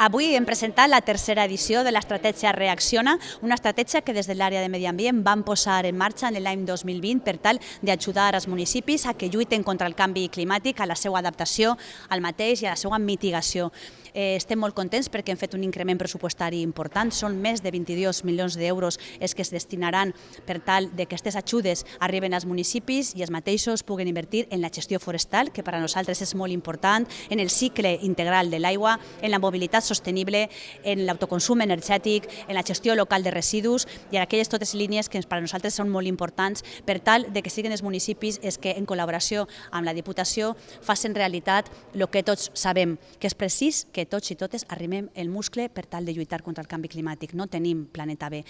Avui hem presentat la tercera edició de l'estratègia Reacciona, una estratègia que des de l'àrea de Medi Ambient vam posar en marxa en l'any 2020 per tal d'ajudar els municipis a que lluiten contra el canvi climàtic, a la seva adaptació al mateix i a la seva mitigació. Estem molt contents perquè hem fet un increment pressupostari important, són més de 22 milions d'euros els que es destinaran per tal que aquestes ajudes arriben als municipis i els mateixos puguen invertir en la gestió forestal, que per a nosaltres és molt important, en el cicle integral de l'aigua, en la mobilitat sostenible, en l'autoconsum energètic, en la gestió local de residus i en aquelles totes línies que per a nosaltres són molt importants per tal que siguin els municipis els que en col·laboració amb la Diputació facin realitat el que tots sabem, que és precís que tots i totes arrimem el muscle per tal de lluitar contra el canvi climàtic. No tenim planeta B.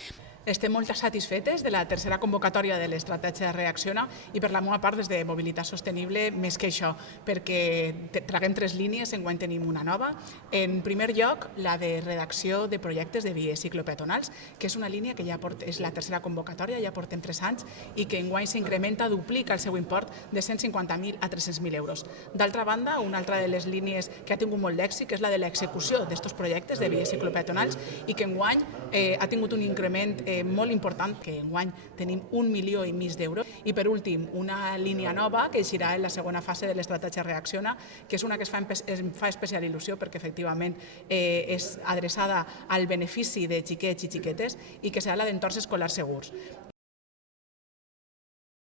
Estem molt satisfetes de la tercera convocatòria de l'estratègia Reacciona i per la meva part des de Mobilitat Sostenible més que això, perquè traguem 3 línies, enguany tenim una nova. En primer lloc, la de redacció de projectes de vies ciclopeatonals, que és una línia que ja és la tercera convocatòria, ja portem 3 anys i que enguany s'incrementa, duplica el seu import de 150.000 a 300.000 euros. D'altra banda, una altra de les línies que ha tingut molt d'èxit, que és la de l'execució d'aquests projectes de vies ciclopeatonals i que enguany ha tingut un increment molt important, que enguany tenim 1,5 milions d'euros. I per últim, una línia nova que eixirà en la segona fase de l'estratègia Reacciona, que és una que em fa especial il·lusió perquè efectivament és adreçada al benefici de xiquets i xiquetes i que serà la d'entorns escolars segurs.